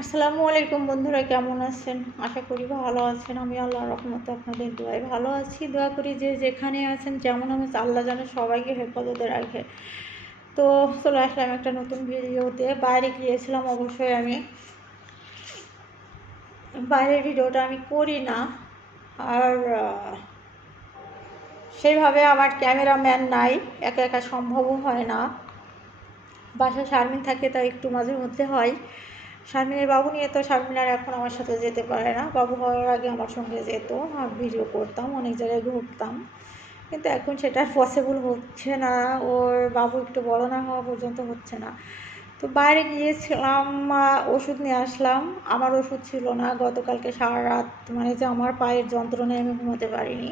আসসালামু আলাইকুম বন্ধুরা, কেমন আছেন? আশা করি ভালো আছেন। আমি আল্লাহর রহমতে আপনাদের দোয়ায় ভালো আছি। দোয়া করি যে যেখানে আছেন, যেমন আমি আল্লাহ যেন সবাইকে হেফাজতে রাখে। তো চলে আসলাম একটা নতুন ভিডিওতে। বাইরে গিয়েছিলাম, অবশ্যই আমি বাইরের ভিডিওটা আমি করি না, আর সেইভাবে আমার ক্যামেরাম্যান নাই, একা একা সম্ভবও হয় না। বাসায় শারমিন থাকে, তাই একটু মাঝে মধ্যে হয়। শারমিনের বাবু নিয়ে তো শারমিন আর এখন আমার সাথে যেতে পারে না। বাবু হওয়ার আগে আমার সঙ্গে যেত, ভিডিও করতাম, অনেক জায়গায় ঘুরতাম, কিন্তু এখন সেটা পসিবল হচ্ছে না। ওর বাবু একটু বড় না হওয়া পর্যন্ত হচ্ছে না। তো বাইরে গিয়েছিলাম, ওষুধ নিয়ে আসলাম। আমার ওষুধ ছিল না, গতকালকে সারা রাত মানে যে আমার পায়ের যন্ত্রণায় আমি ঘুমোতে পারিনি।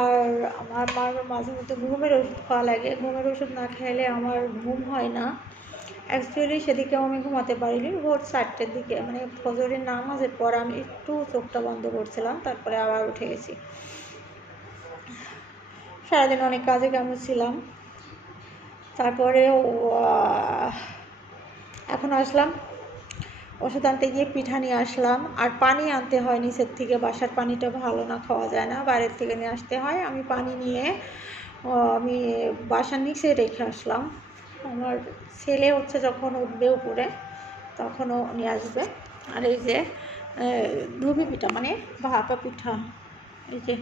আর আমার মাঝে মধ্যে ঘুমের ওষুধ খাওয়া লাগে। ঘুমের ওষুধ না খেলে আমার ঘুম হয় না। অ্যাকচুয়ালি সেদিকেও আমি ঘুমাতে পারিনি। ভোর 4টের দিকে, মানে ফজরের নামাজের পর আমি একটু চোখটা বন্ধ করছিলাম, তারপরে আবার উঠে গেছি। সারাদিন অনেক কাজে কামে ছিলাম। তারপরে এখন আসলাম, ওষুধ আনতে গিয়ে পিঠা নিয়ে আসলাম। আর পানি আনতে হয় নিচের থেকে, বাসার পানিটা ভালো না, খাওয়া যায় না, বাইরের থেকে নিয়ে আসতে হয়। আমি পানি নিয়ে আমি বাসার নিচে রেখে আসলাম। আমার ছেলে হচ্ছে যখন উঠবে উপরে তখনও নিয়ে আসবে। আর এই যে ধুবি পিঠা, মানে ভাপা পিঠা, এই যে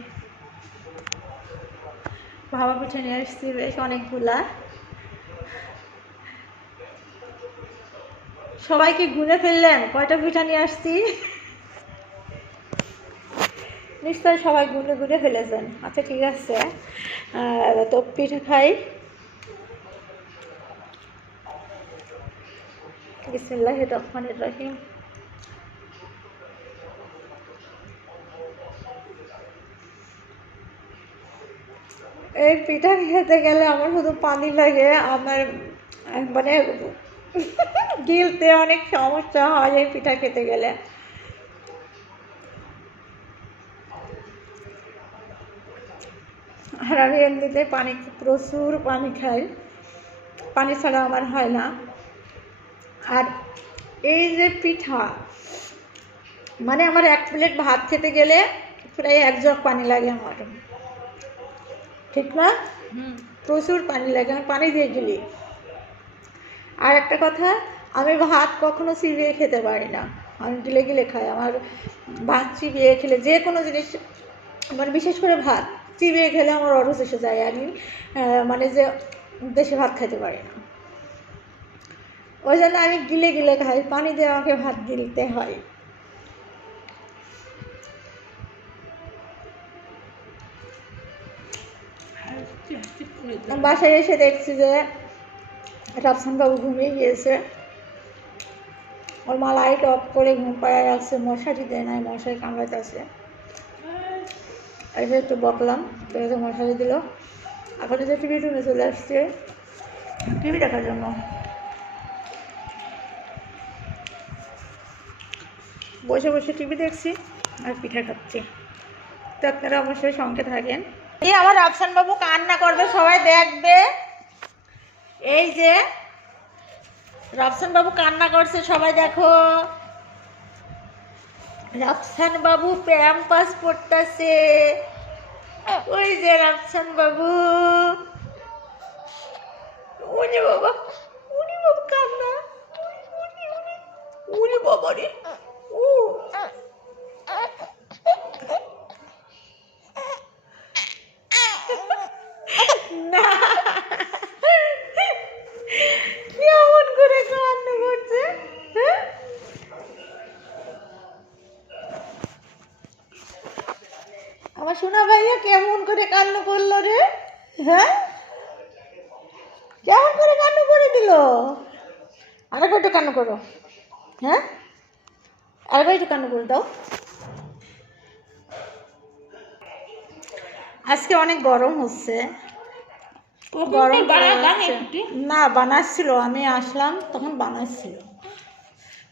ভাপা পিঠা নিয়ে আসছি বেশ অনেকগুলা। সবাইকে গুনে ফেললেন কয়টা পিঠা নিয়ে আসছি? নিশ্চয়ই সবাই গুনে গুনে ফেলেছেন। আচ্ছা ঠিক আছে, তো পিঠা খাই। বিসমিল্লাহির রহমানির রহিম। এই পিঠা খেতে গেলে আমার শুধু পানি লাগে, আমার মানে গিলতে অনেক সমস্যা হয় এই পিঠা খেতে গেলে। আর আমি এমনিতে পানি, প্রচুর পানি খাই, পানি ছাড়া আমার হয় না। আর এই যে পিঠা, মানে আমার 1 প্লেট ভাত খেতে গেলে প্রায় 1 জগ পানি লাগে আমার, ঠিক না? প্রচুর পানি লাগে, আমি পানি দিয়ে গেলি। আর একটা কথা, আমি ভাত কখনো চিবিয়ে খেতে পারি না, আমি গিলে গিলে খাই। আমার ভাত চিবিয়ে খেলে, যে কোনো জিনিস, মানে বিশেষ করে ভাত চিবিয়ে খেলে আমার অরুচ এসে যায়। আমি মানে যে দেশে ভাত খেতে পারি না, ওই জন্য আমি গিলে গিলে খাই, পানি দিয়ে আমাকে ভাত গিলতে হয়। বাসায় এসে দেখছি যে রাফসানবাবু ঘুমিয়ে গিয়েছে। ওর মা লাইট অফ করে ঘুম পাড়ায় রাখছে, মশারি দেয় নাই, মশারি কামড়াইতেছে। এসে একটু বকলাম, তো মশারি দিল। এখন যে টিভি রুমে চলে আসছে টিভি দেখার জন্য। বসে বসে টিভি দেখছি আর পিঠা খাচ্ছি। তো আপনারা অবশ্যই সঙ্গে থাকেন। এই আমার রাফসানবাবু কান্না করবে, সবাই দেখবে। এই যে রাফসানবাবু কান্না করছে, সবাই দেখো। রাফসানবাবু প্যাম্পাস পড়তেছে, ওই যে রাফসানবাবু। উনি বাবা, উনি বাবা কান্না, উনি বাবা রে, ও না, কেমন করে কান্না করছে, হ্যাঁ? আমার সোনা ভাইয়া কেমন করে কান্না করলো রে, হ্যাঁ? কেমন করে কান্না করে দিল? আরেকবার একটু কান্না করো, হ্যাঁ, আরেকবার একটু কান্না করে দাও। আজকে অনেক গরম হচ্ছে, গরম না বানাচ্ছিল, আমি আসলাম তখন বানাচ্ছিল।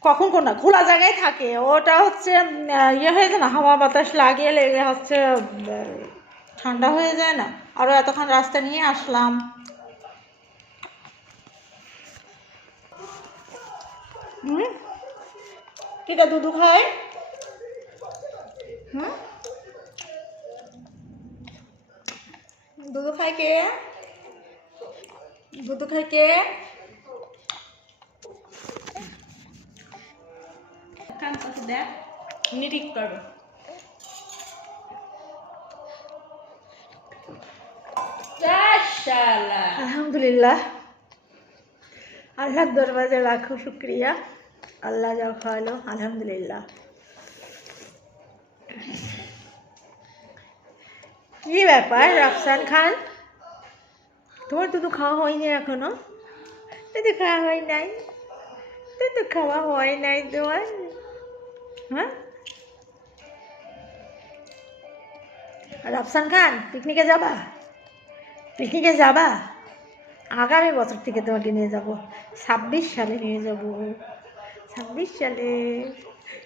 কখন কোন না খোলা জায়গায় থাকে, ওটা হচ্ছে ইয়ে হয়ে যায় না, হাওয়া বাতাস লাগিয়ে লেগে হচ্ছে ঠান্ডা হয়ে যায় না। আরও এতক্ষণ রাস্তা নিয়ে আসলাম। কিটা দুধু খায়? হুম, দুধু খায় কে? দুধু খায় কে? কান পাশে দেখ, নিরিক করো। আলহামদুলিল্লাহ, আল্লাহর দরবারে লাখো শুক্রিয়া। আল্লাহ যা খাওয়ালো আলহামদুলিল্লাহ। কি ব্যাপার রাফসান খান, তোমার তো খাওয়া হয়নি এখনো? তো খাওয়া হয় নাই, তো খাওয়া হয় নাই তোমার? হ্যাঁ রাফসান খান, পিকনিকে যাবা? পিকনিকে যাবা? আগামী বছর থেকে তোমাকে নিয়ে যাব, 26 সালে নিয়ে যাব। 26 সালে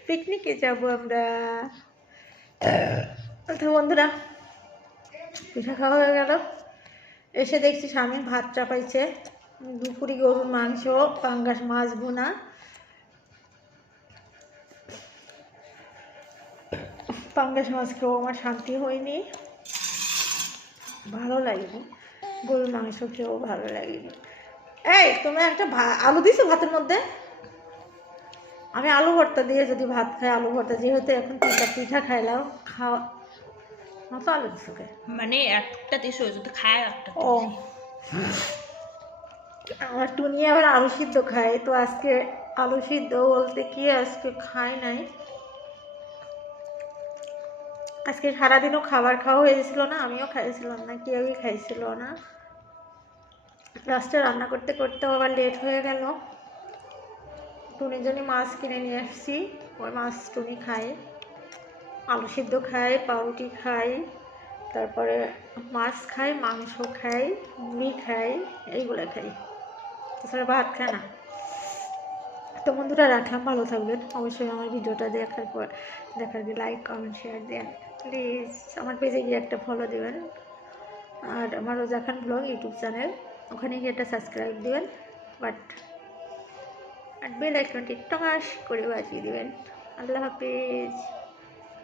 পিকনিকে যাব আমরা। তো বন্ধুরা, পিঠা খাওয়া হয়ে গেল। এসে দেখছি স্বামী ভাত চাপাইছে, দুপুরি গরুর মাংস, পাঙ্গাস মাছ ভুনা। পাঙ্গাস মাছ খেয়েও আমার শান্তি হয়নি, ভালো লাগেনি। গরুর মাংস খেয়েও ভালো লাগেনি। এই তুমি একটা আলু দিছো ভাতের মধ্যে? আমি আলু ভর্তা দিয়ে যদি ভাত খাই, আলু ভর্তা যেহেতু এখন তিনটা পিঠা খাইলাম, খাওয়া মতো আলু দিছো কে? মানে একটা দিছো যদি খায় একটা। ও, আমার টুনি আবার আলু সিদ্ধ খায়, তো আজকে আলু সিদ্ধ বলতে কি আজকে খাই নাই। আজকে সারাদিনও খাবার খাওয়া হয়েছিল না, আমিও খাইছিলাম না, কেউই খাইছিল না। লাস্টে রান্না করতে করতে আবার লেট হয়ে গেল। টুনির জন্য মাছ কিনে নিয়ে আসছি, ওই মাছ টুনি খাই, আলু সিদ্ধ খাই, পাউরুটি খাই, তারপরে মাছ খাই, মাংস খাই, মুড়ি খাই, এইগুলো খাই, তাছাড়া ভাত খায় না। তো বন্ধুরা রাখলাম, ভালো থাকবেন। অবশ্যই আমার ভিডিওটা দেখার আগে লাইক কমেন্ট শেয়ার দেন প্লিজ। আমার পেজে গিয়ে একটা ফলো দেবেন, আর আমার রোজা খান ব্লগ ইউটিউব চ্যানেল, ওখানে গিয়ে একটা সাবস্ক্রাইব দেবেন, আর বেল আইকনটি টঙাস করে বাজিয়ে দেবেন। আল্লাহ হাফিজ।